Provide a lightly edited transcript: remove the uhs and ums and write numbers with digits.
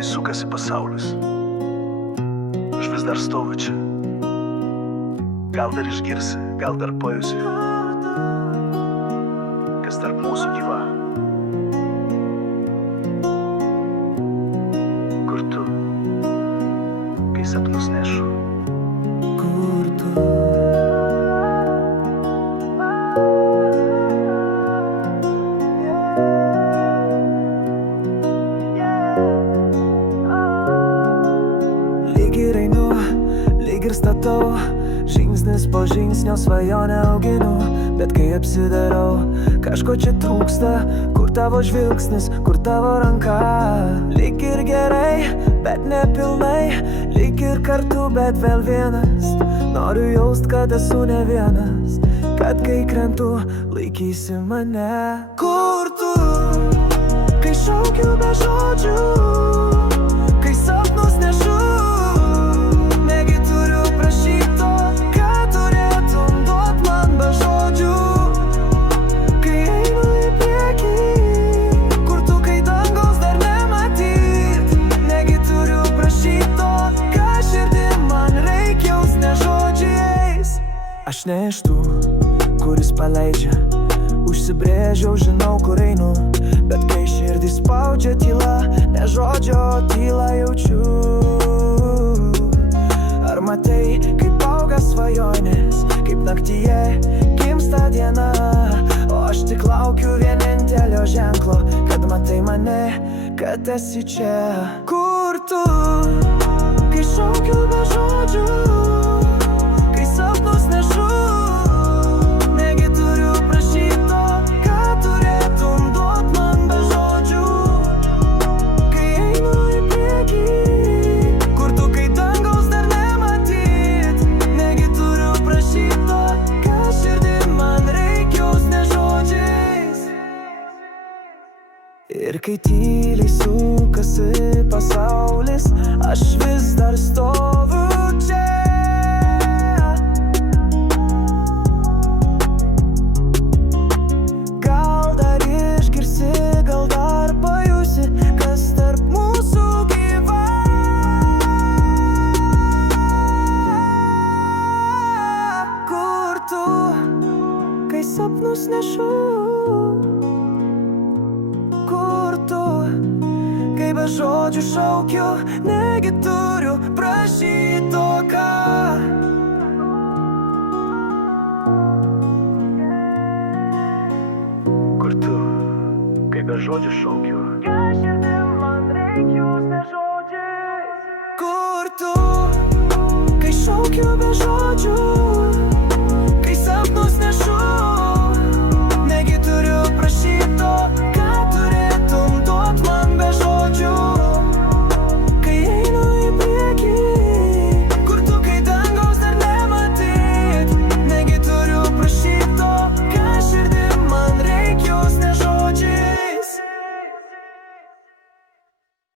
kai sukasi pasaulis. Aš vis dar stoviu čia. Gal dar išgirsi, gal dar pajusi, kas tarp mūsų gyva. Kur tu, kai sapnus nešu? Kur tu? Lyg ir einu, lyg ir statau, žingsnis po žingsnio svajonę auginu. Bet kai apsidarau, kažko čia trūksta. Kur tavo žvilgsnis, kur tavo ranka? Lyg ir gerai, bet nepilnai. Lyg ir kartu, bet vėl vienas. Noriu jaust, kad esu ne vienas, kad kai krentu, laikysi mane. Kur tu, kai šaukiu be žodžių, kai sapnus nešu? Negi turiu prašyt to, ką turėtum duot man be žodžių. Kai einu į priekį, kur tu, kai dangaus dar nematyt? Negi turiu prašyt to, ką širdim man reikia jaust ne žodžiais. Aš ne iš tų, kuris paleidžia. Užsibrėžiau, žinau, kur einu. Bet kai širdį spaudžia tyla, ne žodžio, tylą jaučiu. Ar matai, kaip auga svajonės, kaip naktyje gimsta diena? O aš tik laukiu vienintelio ženklo, kad matai mane, kad esi čia. Kur tu, kai šaukiu be žodžių, kai sapnus nešu? Negi turiu prašyt to, ką turėtum duot man be žodžių. Kai einu į priekį, kur tu, kai dangaus dar nematyt? Negi turiu prašyt to, ką širdim man reikia jaust ne žodžiais. Ir kai tyliai sukasi pasaulis, aš vis dar stoviu čia. Gal dar išgirsi, gal dar pajusi, kas tarp mūsų gyva. Kur tu, kai sapnus nešu? Kur tu, kai be žodžių šaukiu? Negi turiu prašyt to, ką? Kur tu, kai be žodžių šaukiu? Ką širdim man reikia jaust ne žodžiais.